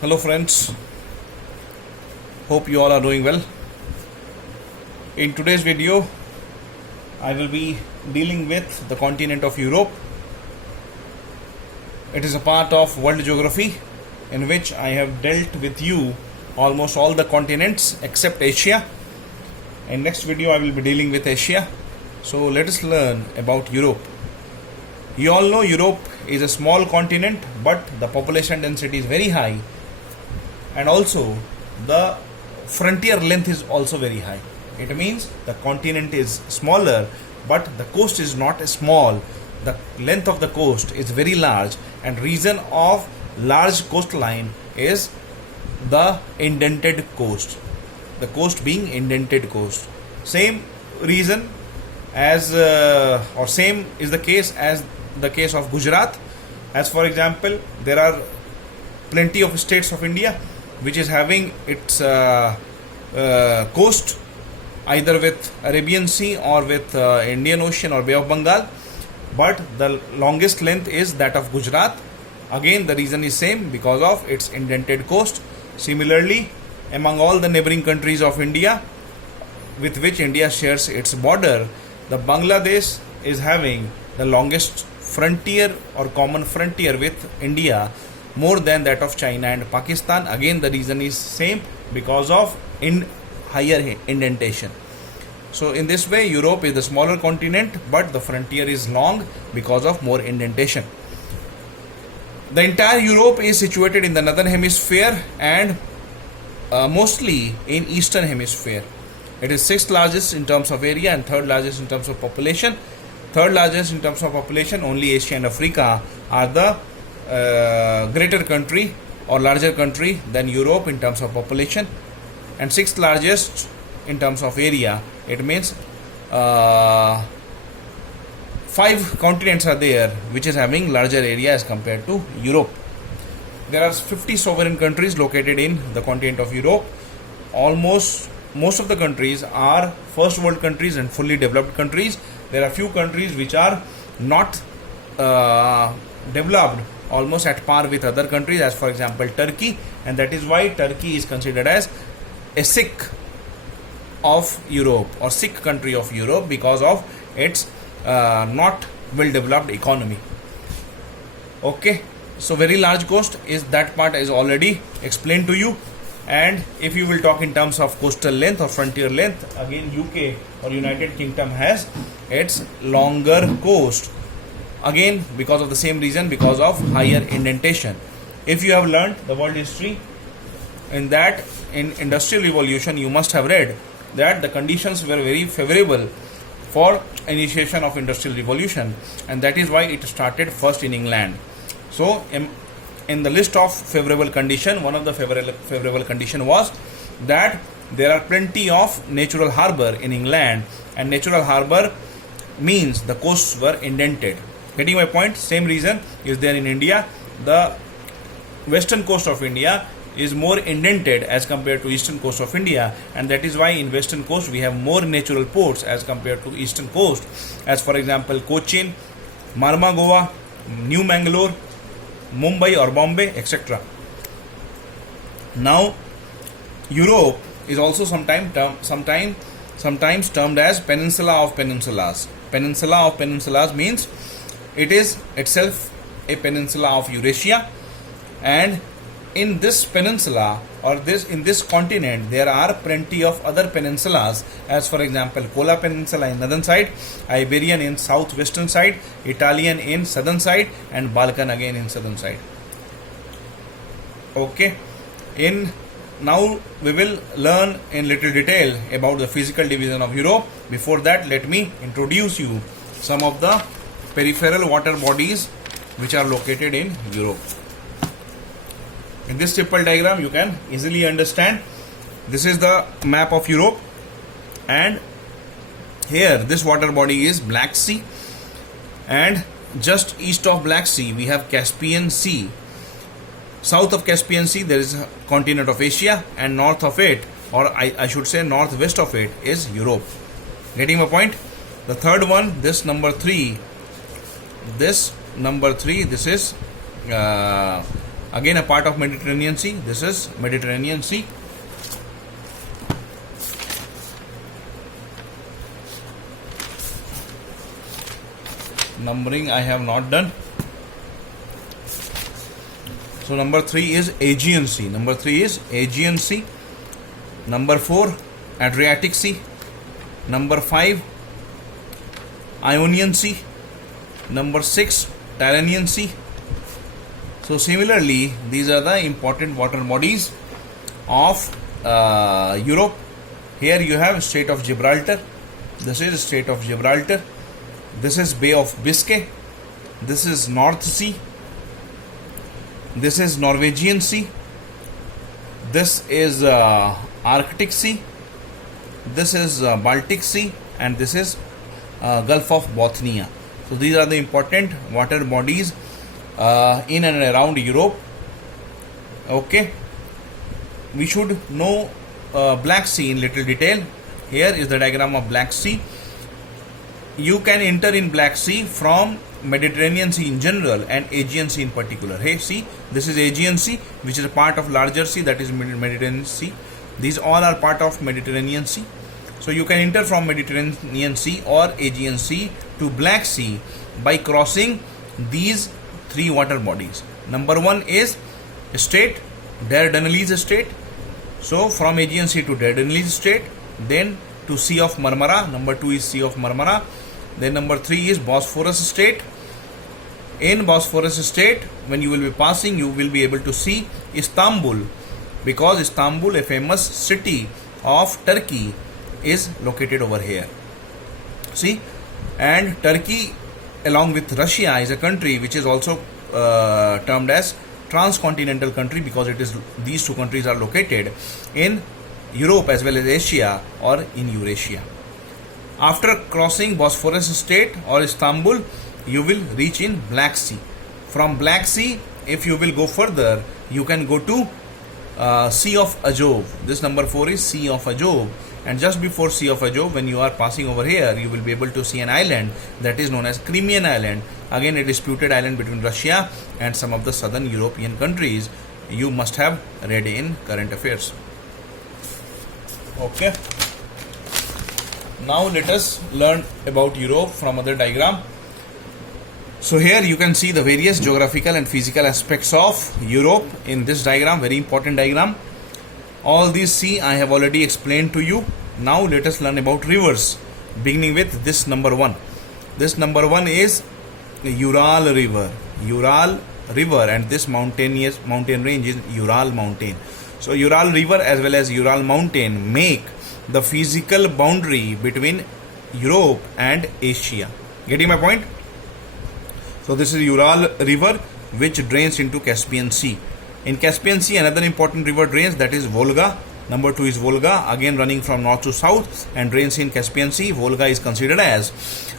Hello friends, hope you all are doing well. In today's video, I will be dealing with the continent of Europe. It is a part of world geography in which I have dealt with you almost all the continents except Asia. In next video, I will be dealing with Asia. So let us learn about Europe. You all know Europe is a small continent, but the population density is very high. And also the frontier length is also very high. It means the continent is smaller, but the coast is not small. The length of the coast is very large, and reason of large coastline is the indented coast. The coast being indented coast. Same reason as or same is the case as the case of Gujarat. As for example, there are plenty of states of India which is having its coast either with Arabian Sea or with Indian Ocean or Bay of Bengal, but the longest length is that of Gujarat. Again, the reason is same because of its indented coast. Similarly, among all the neighboring countries of India with which India shares its border, the Bangladesh is having the longest frontier or common frontier with India, more than that of China and Pakistan. Again, the reason is same because of higher indentation. So in this way, Europe is the smaller continent, but the frontier is long because of more indentation. The entire Europe is situated in the northern hemisphere and mostly in eastern hemisphere. It is sixth largest in terms of area and third largest in terms of population. Third largest in terms of population, only Asia and Africa are the greater country or larger country than Europe in terms of population, and sixth largest in terms of area. It means 5 continents are there which is having larger area as compared to Europe. There are 50 sovereign countries located in the continent of Europe. Most of the countries are first world countries and fully developed countries. There are few countries which are not developed, almost at par with other countries, as for example Turkey, and that is why Turkey is considered as a sick of Europe or sick country of Europe because of its not well developed economy. Okay, so very large coast is that part is already explained to you. And if you will talk in terms of coastal length or frontier length, again UK or United Kingdom has its longer coast. Again, because of the same reason, because of higher indentation. If you have learned the world history, in that in Industrial Revolution, you must have read that the conditions were very favorable for initiation of Industrial Revolution, and that is why it started first in England. So, in the list of favorable condition, one of the favorable condition was that there are plenty of natural harbor in England, and natural harbor means the coasts were indented. Getting my point? Same reason is there in India. The western coast of India is more indented as compared to eastern coast of India, and that is why in western coast we have more natural ports as compared to eastern coast, as for example Cochin, Marmagua, New Mangalore, Mumbai or Bombay, etc. Now, Europe is also sometimes termed as Peninsula of Peninsulas. Peninsula of Peninsulas means it is itself a peninsula of Eurasia, and in this peninsula or in this continent there are plenty of other peninsulas, as for example Kola Peninsula in northern side, Iberian in southwestern side, Italian in southern side, and Balkan again in southern side. Okay, now we will learn in little detail about the physical division of Europe. Before that, let me introduce you some of the peripheral water bodies which are located in Europe. In this triple diagram, you can easily understand. This is the map of Europe, and here this water body is Black Sea, and just east of Black Sea we have Caspian Sea. South of Caspian Sea there is a continent of Asia, and north of it, or I should say northwest of it, is Europe. Getting my point? The third one, this number 3, this is again a part of Mediterranean Sea. This is Mediterranean Sea. Numbering I have not done. So number 3 is Aegean Sea. Number 3 is Aegean Sea. Number 4, Adriatic Sea. Number 5, Ionian Sea. Number 6, Tyrrhenian Sea. So similarly, these are the important water bodies of Europe. Here you have Strait of Gibraltar. This is Strait of Gibraltar. This is Bay of Biscay. This is North Sea. This is Norwegian Sea. This is Arctic Sea. This is Baltic Sea, and this is Gulf of Bothnia. So these are the important water bodies in and around Europe. Okay, we should know Black Sea in little detail. Here is the diagram of Black Sea. You can enter in Black Sea from Mediterranean Sea in general and Aegean Sea in particular. Hey, see, this is Aegean Sea, which is a part of larger sea, that is Mediterranean Sea. These all are part of Mediterranean Sea. So you can enter from Mediterranean Sea or Aegean Sea to Black Sea by crossing these 3 water bodies. Number 1 is Strait, Dardanelles Strait. So from Aegean Sea to Dardanelles Strait, then to Sea of Marmara. Number 2 is Sea of Marmara. Then number 3 is Bosphorus Strait. In Bosphorus Strait, when you will be passing, you will be able to see Istanbul, because Istanbul, a famous city of Turkey, is located over here. See, and Turkey along with Russia is a country which is also termed as transcontinental country, because it is, these 2 countries are located in Europe as well as Asia or in Eurasia. After crossing Bosphorus Strait or Istanbul, you will reach in Black Sea. From Black Sea, if you will go further, you can go to Sea of Azov. This number 4 is Sea of Azov. And just before Sea of Azov, when you are passing over here, you will be able to see an island that is known as Crimean Island. Again, a disputed island between Russia and some of the southern European countries. You must have read in current affairs. Okay. Now let us learn about Europe from other diagram. So here you can see the various geographical and physical aspects of Europe in this diagram, very important diagram. All these see I have already explained to you. Now let us learn about rivers, beginning with this number 1. This number 1 is the Ural River. Ural River, and this mountain range is Ural Mountain. So Ural River as well as Ural Mountain make the physical boundary between Europe and Asia. Getting my point? So this is Ural River, which drains into Caspian Sea. In Caspian Sea, another important river drains, that is Volga. Number 2 is Volga, again running from north to south and drains in Caspian Sea. Volga is considered as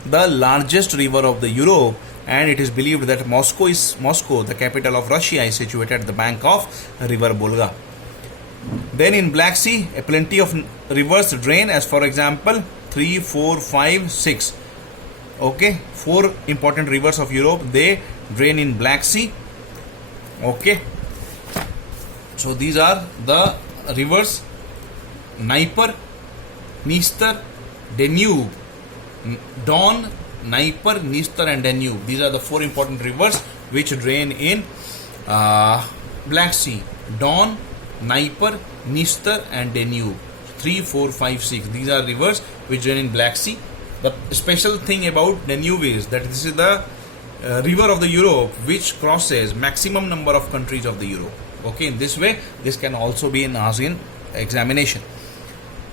the largest river of the Europe, and it is believed that Moscow, the capital of Russia, is situated at the bank of river Volga. Then in Black Sea, a plenty of rivers drain, as for example 3, 4, 5, 6. Okay, 4 important rivers of Europe, they drain in Black Sea. Okay, so these are the rivers: Dnieper, Dniester, Danube, Don, Dnieper, Dniester and Danube. These are the 4 important rivers which drain in Black Sea: Don, Dnieper, Dniester and Danube. 3, 4, 5, 6. These are rivers which drain in Black Sea. The special thing about Danube is that this is the river of the Europe which crosses maximum number of countries of the Europe. Okay, in this way, this can also be an ASEAN examination.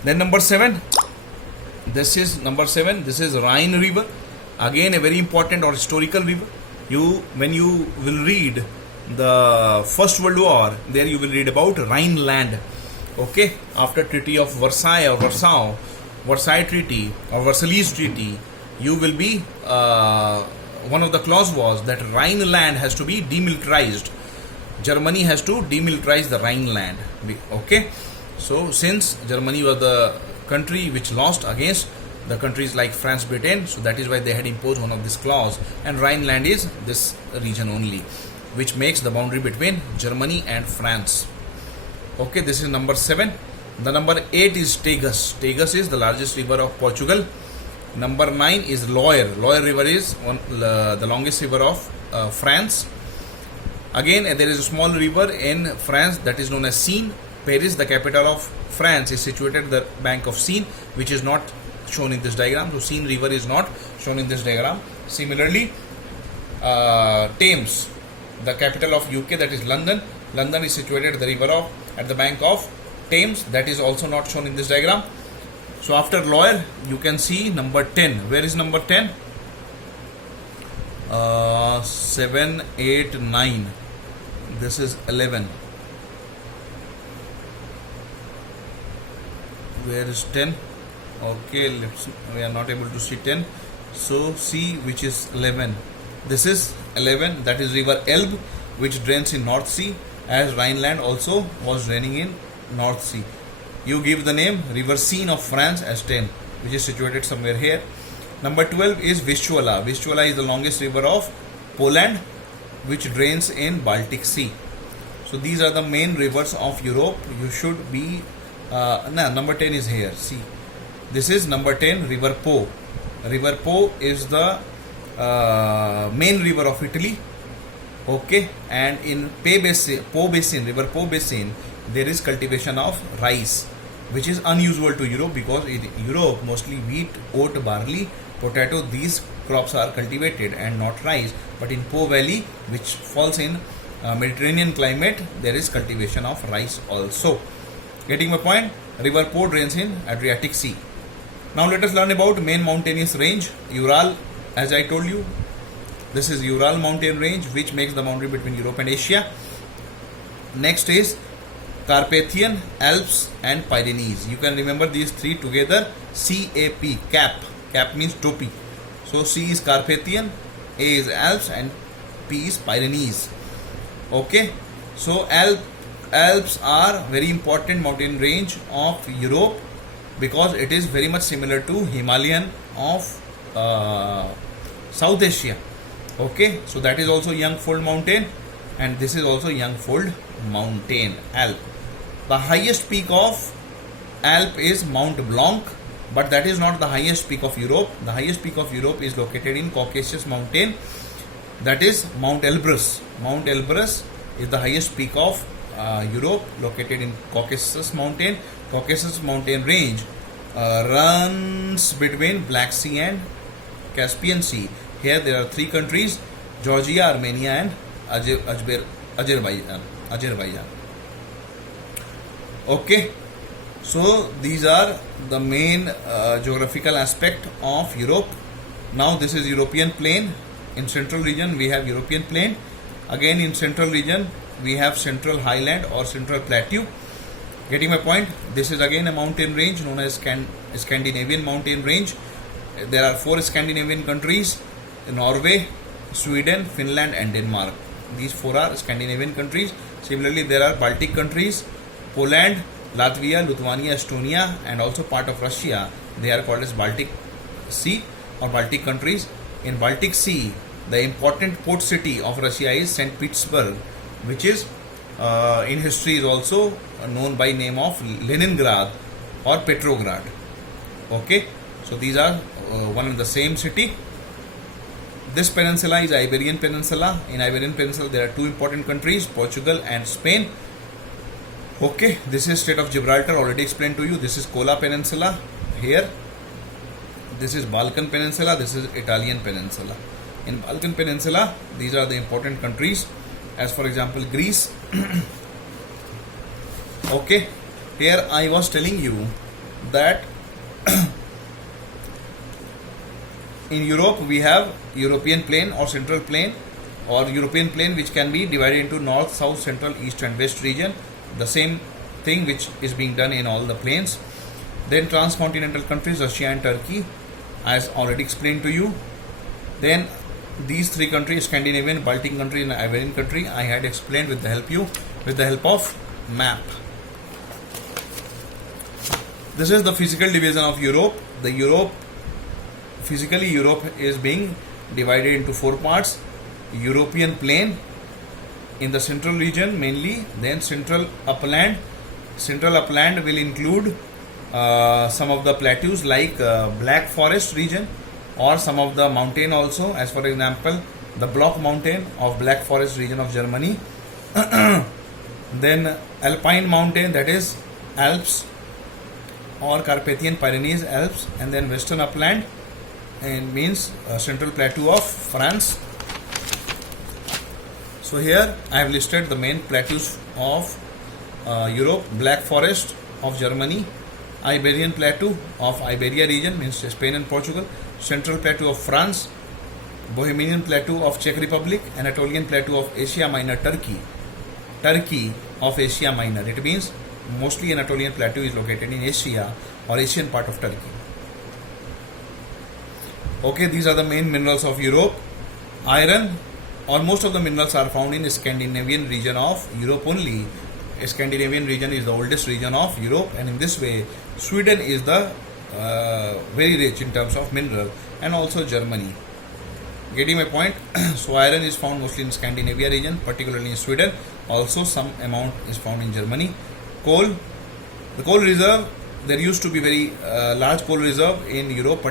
Then number 7. This is number 7. This is Rhine River. Again, a very important or historical river. When you will read the First World War, there you will read about Rhineland. Okay, after Treaty of Versailles or Versailles Treaty or Versailles Treaty, you will be one of the clause was that Rhineland has to be demilitarized. Germany has to demilitarize the Rhineland. Okay, so since Germany was the country which lost against the countries like France, Britain, so that is why they had imposed one of this clause, and Rhineland is this region only. which makes the boundary between Germany and France. Okay, this is number 7. The number 8 is Tagus. Tagus is the largest river of Portugal. Number 9 is Loire. Loire river is the longest river of France. Again, there is a small river in France that is known as Seine. Paris, the capital of France, is situated at the bank of Seine, which is not shown in this diagram. So Seine river is not shown in this diagram. Similarly, Thames, the capital of UK, that is London. London is situated at the bank of Thames, that is also not shown in this diagram. So after Loire, you can see number 10. Where is number 10? 7, 8, 9. This is 11. Where is 10? Okay, we are not able to see 10. So see which is 11. This is 11. That is river Elbe, which drains in North Sea, as Rhineland also was draining in North Sea. You give the name river Seine of France as 10, which is situated somewhere here. Number 12 is Vistula. Vistula is the longest river of Poland, which drains in Baltic Sea. So these are the main rivers of Europe. You should be number 10 is here. See, this is number 10, river Po. River Po is the main river of Italy. Okay, and in river Po basin, there is cultivation of rice, which is unusual to Europe, because in Europe mostly wheat, oat, barley, potato, these crops are cultivated and not rice. But in Po Valley, which falls in Mediterranean climate, there is cultivation of rice also. Getting my point? River Po drains in Adriatic Sea. Now let us learn about main mountainous range, Ural. As I told you, this is Ural mountain range, which makes the boundary between Europe and Asia. Next is Carpathian, Alps and Pyrenees. You can remember these three together. CAP, cap. Cap means topi. So C is Carpathian, A is Alps and P is Pyrenees. Okay. So Alps are very important mountain range of Europe, because it is very much similar to Himalayan of South Asia. Okay. So that is also young fold mountain, and this is also young fold mountain, Alp. The highest peak of Alp is Mount Blanc, but that is not the highest peak of Europe. The highest peak of Europe is located in Caucasus mountain, that is Mount Elbrus. Mount Elbrus is the highest peak of Europe, located in Caucasus mountain. Caucasus mountain range runs between Black Sea and Caspian Sea. Here there are three countries: Georgia, Armenia and Azerbaijan. Okay, so these are the main geographical aspect of Europe. Now this is European plain. In central region we have European plain. Again in central region we have central highland or central plateau. Getting my point? This is again a mountain range known as Scandinavian mountain range. There are 4 Scandinavian countries: Norway, Sweden, Finland and Denmark. These 4 are Scandinavian countries. Similarly, there are Baltic countries: Poland, Latvia, Lithuania, Estonia and also part of Russia. They are called as Baltic Sea or Baltic countries. In Baltic Sea, the important port city of Russia is St. Petersburg, which is in history is also known by name of Leningrad or Petrograd. Okay, so these are one and the same city. This peninsula is Iberian Peninsula. In Iberian Peninsula there are 2 important countries, Portugal and Spain. Okay, this is Strait of Gibraltar, already explained to you. This is Kola Peninsula here. This is Balkan Peninsula. This is Italian Peninsula. In Balkan Peninsula, these are the important countries, as for example Greece. Okay, here I was telling you that in Europe we have European plain or central plain, or European plain, which can be divided into north, south, central, east and west region. The same thing which is being done in all the plains. Then transcontinental countries, Russia and Turkey, as already explained to you. Then these 3 countries, Scandinavian, Baltic country and Iberian country, I had explained with the help of map. This is the physical division of Europe. Physically Europe is being divided into 4 parts: European plain, in the central region mainly. Then central upland. Central upland will include some of the plateaus like Black Forest region, or some of the mountain also, as for example the Block mountain of Black Forest region of Germany. Then Alpine mountain, that is Alps or Carpathian Pyrenees Alps. And then western upland, and means central plateau of France. So here I have listed the main plateaus of Europe: Black Forest of Germany, Iberian Plateau of Iberia region, means Spain and Portugal, Central Plateau of France, Bohemian Plateau of Czech Republic, Anatolian Plateau of Asia Minor, Turkey of Asia Minor. It means mostly Anatolian Plateau is located in Asia or Asian part of Turkey. Okay, these are the main minerals of Europe. Iron, or most of the minerals are found in Scandinavian region of Europe only. Scandinavian region is the oldest region of Europe, and in this way Sweden is the very rich in terms of mineral, and also Germany. Getting my point? So iron is found mostly in Scandinavia region, particularly in Sweden. Also some amount is found in Germany. Coal, the coal reserve, there used to be very large coal reserve in Europe,